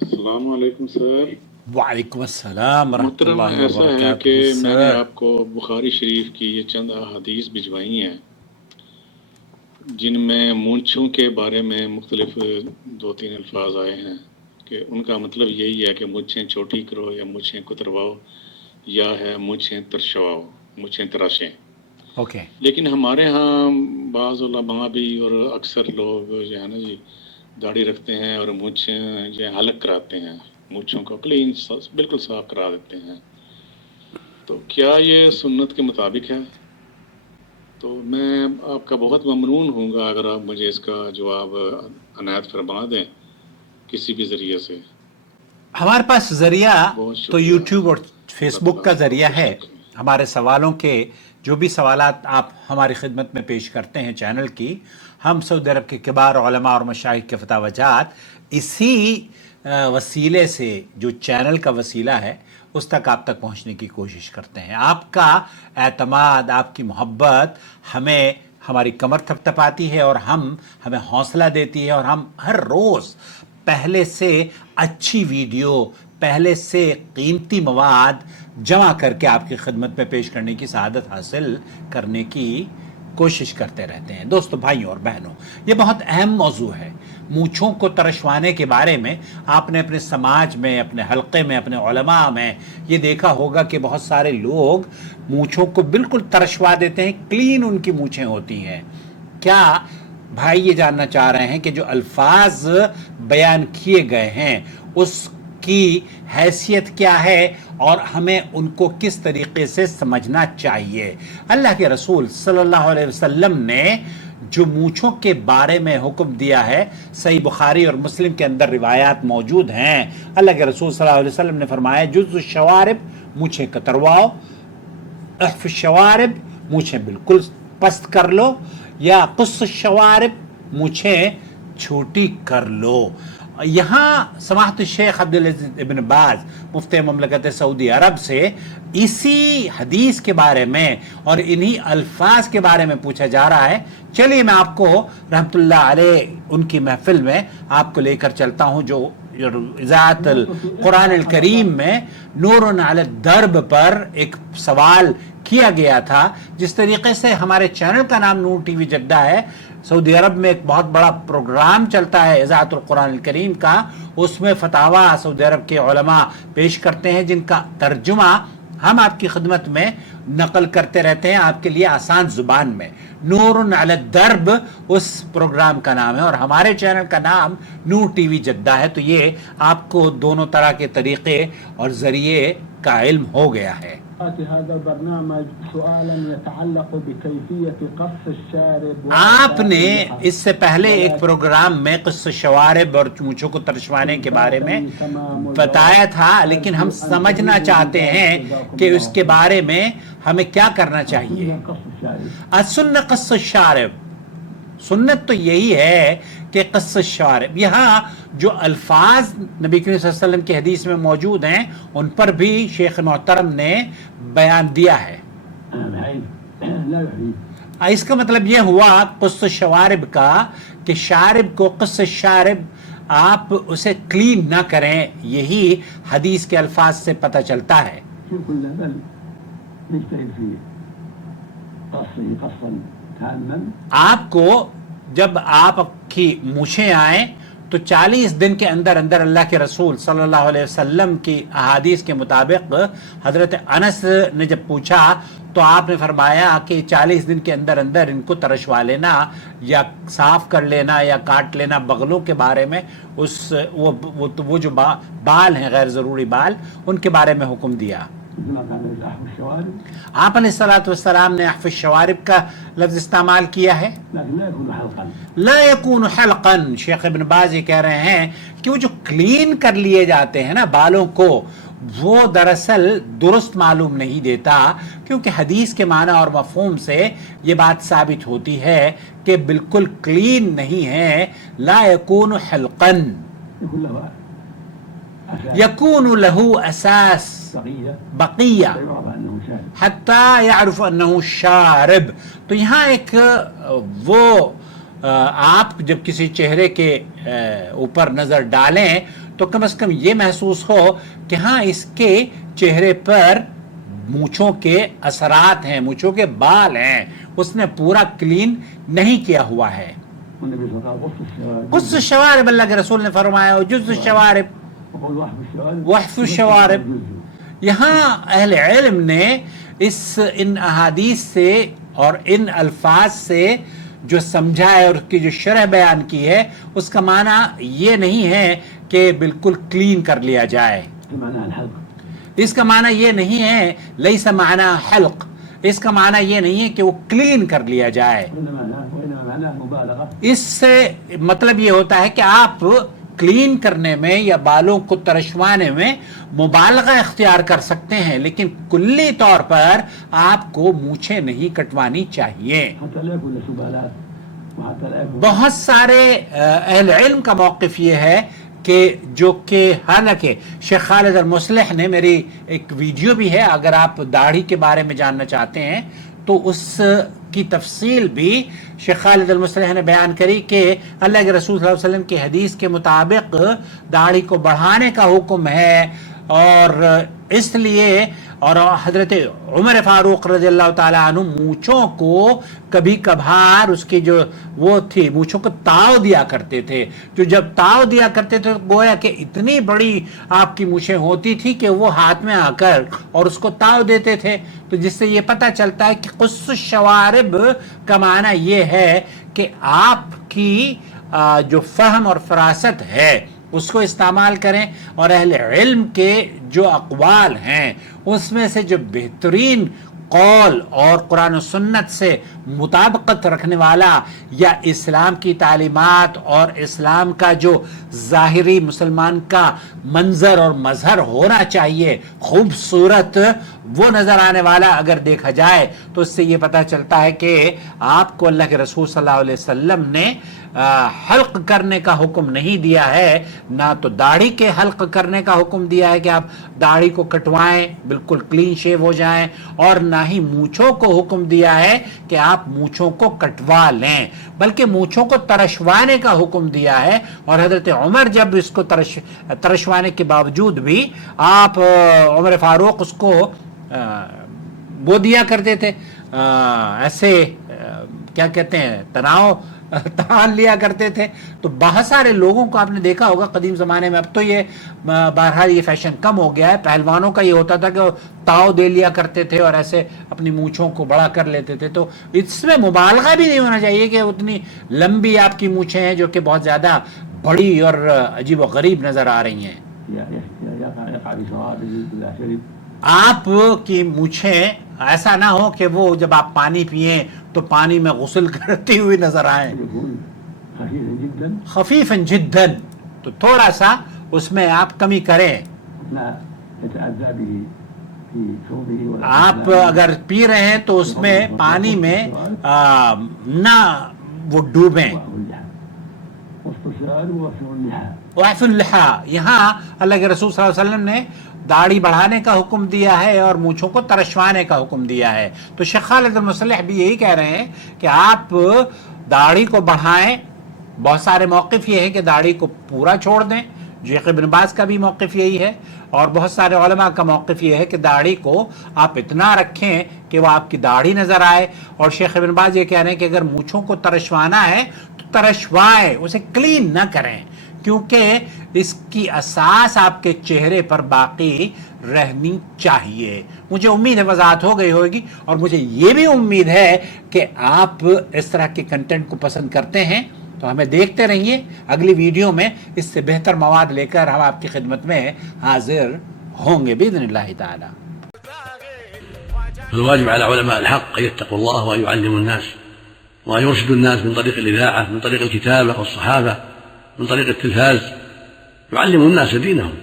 السلام علیکم سر۔ وعلیکم السلام ورحمۃ محترم، اللہ ایسا ہے کہ وبرکاتہ میں نے سر۔ آپ کو بخاری شریف کی یہ چند احادیث بھجوائی ہیں جن میں مونچھوں کے بارے میں مختلف 2-3 الفاظ آئے ہیں کہ ان کا مطلب یہی ہے کہ مونچھیں چھوٹی کرو یا مونچھیں کترواؤ یا ہے مونچھیں ترشواؤ، مونچھیں تراشیں۔ اوکے، لیکن ہمارے ہاں بعض علماء بھی اور اکثر لوگ جو ہے نا جی داڑھی رکھتے ہیں اور مونچھیں جو ہے حلق کراتے ہیں، مونچھوں کو کلین بالکل صاف کرا دیتے ہیں۔ تو کیا یہ سنت کے مطابق ہے؟ تو میں آپ کا بہت ممنون ہوں گا اگر آپ مجھے اس کا جواب عنایت فرما دیں کسی بھی ذریعے سے۔ ہمارے پاس ذریعہ بہت تو شکریہ۔ یوٹیوب اور فیس اللہ بک تعالیٰ کا آپ ذریعہ کو ہے۔ خیر کرے۔ ہمارے سوالوں کے جو بھی سوالات آپ ہماری خدمت میں پیش کرتے ہیں چینل کی، ہم سعودی عرب کے کبار علماء اور مشائخ کے فتاوی جات اسی وسیلے سے، جو چینل کا وسیلہ ہے، اس تک آپ تک پہنچنے کی کوشش کرتے ہیں۔ آپ کا اعتماد، آپ کی محبت ہمیں ہماری کمر تھپتھپاتی ہے اور ہمیں حوصلہ دیتی ہے، اور ہم ہر روز پہلے سے اچھی ویڈیو، پہلے سے قیمتی مواد جمع کر کے آپ کی خدمت میں پیش کرنے کی سعادت حاصل کرنے کی کوشش کرتے رہتے ہیں۔ دوستو، بھائیوں اور بہنوں، یہ بہت اہم موضوع ہے۔ مونچھوں کو ترشوانے کے بارے میں آپ نے اپنے سماج میں، اپنے حلقے میں، اپنے علماء میں یہ دیکھا ہوگا کہ بہت سارے لوگ مونچھوں کو بالکل ترشوا دیتے ہیں، کلین ان کی مونچھیں ہوتی ہیں۔ کیا بھائی یہ جاننا چاہ رہے ہیں کہ جو الفاظ بیان کیے گئے ہیں اس کی حیثیت کیا ہے اور ہمیں ان کو کس طریقے سے سمجھنا چاہیے؟ اللہ کے رسول صلی اللہ علیہ وسلم نے جو مونچھوں کے بارے میں حکم دیا ہے، صحیح بخاری اور مسلم کے اندر روایات موجود ہیں۔ اللہ کے رسول صلی اللہ علیہ وسلم نے فرمایا، جز الشوارب، مونچھیں کترواؤ، احف الشوارب، مونچھیں بالکل پست کر لو، یا قص الشوارب، مونچھیں چھوٹی کر لو۔ یہاں سماحت الشیخ عبدالعزیز ابن باز مفتی مملکت سعودی عرب سے اسی حدیث کے بارے میں اور انہی الفاظ کے بارے میں پوچھا جا رہا ہے۔ چلیے میں آپ کو رحمت اللہ علیہ ان کی محفل میں آپ کو لے کر چلتا ہوں، جو اذاعت القرآن الکریم میں نور علی الدرب پر ایک سوال کیا گیا تھا۔ جس طریقے سے ہمارے چینل کا نام نور ٹی وی جدہ ہے، سعودی عرب میں ایک بہت بڑا پروگرام چلتا ہے اذاعت القرآن الکریم کا، اس میں فتاوی سعودی عرب کے علماء پیش کرتے ہیں جن کا ترجمہ ہم آپ کی خدمت میں نقل کرتے رہتے ہیں آپ کے لیے آسان زبان میں۔ نور علی الدرب اس پروگرام کا نام ہے، اور ہمارے چینل کا نام نور ٹی وی جدہ ہے۔ تو یہ آپ کو دونوں طرح کے طریقے اور ذریعے کا علم ہو گیا ہے۔ هذا البرنامج سؤالا يتعلق بكيفية قص الشارب آپ نے اس سے پہلے ایک پروگرام میں قص شوارب اور مونچھوں کو ترشوانے کے بارے میں بتایا تھا، لیکن ہم سمجھنا چاہتے ہیں کہ اس کے بارے میں ہمیں کیا کرنا چاہیے۔ السنہ قص الشارب، سنت تو یہی ہے کہ قص الشوارب، یہاں جو الفاظ نبی کریم صلی اللہ علیہ وسلم کی حدیث میں موجود ہیں ان پر بھی شیخ محترم نے بیان دیا ہے۔ اس کا مطلب یہ ہوا قص الشوارب کا کہ شارب کو قص الشارب آپ اسے کلین نہ کریں، یہی حدیث کے الفاظ سے پتہ چلتا ہے۔ آپ کو جب آپ کی مونچھیں آئیں تو 40 دن کے اندر اندر اللہ کے رسول صلی اللہ علیہ وسلم کی احادیث کے مطابق حضرت انس نے جب پوچھا تو آپ نے فرمایا کہ 40 دن کے اندر اندر ان کو ترشوا لینا یا صاف کر لینا یا کاٹ لینا۔ بغلوں کے بارے میں وہ جو بال ہیں غیر ضروری بال، ان کے بارے میں حکم دیا۔ آپ علیہ الصلوۃ والسلام نے احف الشوارب کا لفظ استعمال کیا ہے، لا یکون حلقا۔ شیخ ابن باز یہ کہہ رہے ہیں کہ وہ جو کلین کر لیے جاتے ہیں نا بالوں کو، وہ دراصل درست معلوم نہیں دیتا، کیونکہ حدیث کے معنی اور مفہوم سے یہ بات ثابت ہوتی ہے کہ بالکل کلین نہیں ہے۔ لا یکون حلقا، یکون له اساس بقیہ حتی یعرف انہ شارب۔ تو یہاں ایک وہ آپ جب کسی چہرے کے اوپر نظر ڈالیں تو کم از کم یہ محسوس ہو کہ ہاں اس کے چہرے پر مونچھوں کے اثرات ہیں، مونچھوں کے بال ہیں، اس نے پورا کلین نہیں کیا ہوا ہے. والنبي صلى الله عليه وسلم قص الشوارب، اللہ کے رسول نے فرمایا، جز الشوارب وحف الشوارب. یہاں اہل علم نے ان احادیث سے اور ان الفاظ سے جو سمجھا ہے اور اس کی جو شرح بیان کی ہے، اس کا معنی یہ نہیں ہے کہ بالکل کلین کر لیا جائے. معناها الحلق. اس کا معنی یہ نہیں ہے لیس معنی حلق، اس کا معنی یہ نہیں ہے کہ وہ کلین کر لیا جائے. وإنما معناه مبالغة. اس سے مطلب یہ ہوتا ہے کہ آپ کلین کرنے میں یا بالوں کو ترشوانے میں مبالغہ اختیار کر سکتے ہیں، لیکن کلی طور پر آپ کو مونچھیں نہیں کٹوانی چاہیے. حتى لا يكون سبالات وحتى لا يكون. بہت سارے اہل علم کا موقف یہ ہے کہ جو کہ حالانکہ شیخ خالد المصلح نے میری ایک ویڈیو بھی ہے، اگر آپ داڑھی کے بارے میں جاننا چاہتے ہیں تو اس کی تفصیل بھی شیخ خالد المصلح نے بیان کری کہ اللہ کے رسول صلی اللہ علیہ وسلم کی حدیث کے مطابق داڑھی کو بڑھانے کا حکم ہے، اور اس لیے اور حضرت عمر فاروق رضی اللہ تعالیٰ عنہ مونچھوں کو کبھی کبھار اس کی جو وہ تھی مونچھوں کو تاؤ دیا کرتے تھے. جو جب تاؤ دیا کرتے تھے گویا کہ اتنی بڑی آپ کی مونچھیں ہوتی تھی کہ وہ ہاتھ میں آ کر اور اس کو تاؤ دیتے تھے. تو جس سے یہ پتہ چلتا ہے کہ قص الشوارب کا معنی یہ ہے کہ آپ کی جو فہم اور فراست ہے اس کو استعمال کریں، اور اہل علم کے جو اقوال ہیں اس میں سے جو بہترین قول اور قرآن و سنت سے مطابقت رکھنے والا یا اسلام کی تعلیمات اور اسلام کا جو ظاہری مسلمان کا منظر اور مظہر ہونا چاہیے خوبصورت، وہ نظر آنے والا اگر دیکھا جائے تو اس سے یہ پتہ چلتا ہے کہ آپ کو اللہ کے رسول صلی اللہ علیہ وسلم نے حلق کرنے کا حکم نہیں دیا ہے، نہ تو داڑھی کے حلق کرنے کا حکم دیا ہے کہ آپ داڑھی کو کٹوائیں بالکل کلین شیو ہو جائیں، اور نہ ہی مونچھوں کو حکم دیا ہے کہ آپ مونچھوں کو کٹوا لیں، بلکہ مونچھوں کو ترشوانے کا حکم دیا ہے. اور حضرت عمر جب اس کو ترشوانے کے باوجود بھی آپ عمر فاروق اس کو وہ دیا کرتے تھے، ایسے کیا کہتے ہیں تان لیا کرتے تھے. تو بہت سارے لوگوں کو آپ نے دیکھا ہوگا قدیم زمانے میں، اب تو یہ بہرحال یہ فیشن کم ہو گیا ہے، پہلوانوں کا یہ ہوتا تھا کہ وہ تاؤ دے لیا کرتے تھے اور ایسے اپنی مونچھوں کو بڑا کر لیتے تھے. تو اس میں مبالغہ بھی نہیں ہونا چاہیے کہ اتنی لمبی آپ کی مونچھیں ہیں جو کہ بہت زیادہ بڑی اور عجیب و غریب نظر آ رہی ہیں. آپ کی مونچھیں ایسا نہ ہو کہ وہ جب آپ پانی پئیں تو پانی میں غسل کرتی ہوئی نظر آئیں. خفیفاً جداً، تو تھوڑا سا اس میں آپ کمی کریں. آپ اگر پی رہے ہیں تو اس میں پانی میں نہ وہ ڈوبیں. وعف اللحا، یہاں اللہ کے رسول صلی اللہ علیہ وسلم نے داڑھی بڑھانے کا حکم دیا ہے اور مونچھوں کو ترشوانے کا حکم دیا ہے. تو شیخ خالد المصلح بھی یہی کہہ رہے ہیں کہ آپ داڑھی کو بڑھائیں. بہت سارے موقف یہ ہے کہ داڑھی کو پورا چھوڑ دیں، شیخ ابن باز کا بھی موقف یہی ہے، اور بہت سارے علماء کا موقف یہ ہے کہ داڑھی کو آپ اتنا رکھیں کہ وہ آپ کی داڑھی نظر آئے. اور شیخ ابن باز یہ کہہ رہے ہیں کہ اگر مونچھوں کو ترشوانا ہے تو ترشوائیں، اسے کلین نہ کریں، کیونکہ اس کی اساس آپ کے چہرے پر باقی رہنی چاہیے. مجھے امید ہے وضاحت ہو گئی ہوگی، اور مجھے یہ بھی امید ہے کہ آپ اس طرح کے کنٹینٹ کو پسند کرتے ہیں. تو ہمیں دیکھتے رہیے، اگلی ویڈیو میں اس سے بہتر مواد لے کر ہم آپ کی خدمت میں حاضر ہوں گے باذن اللہ تعالی. الواجب على علماء الحق أن يتقوا الله وأن يعلموا الناس وأن يرشدوا الناس من طريق الإذاعة، من طريق الكتابة والصحافة، من طريق التلفاز، يعلموا الناس دينهم.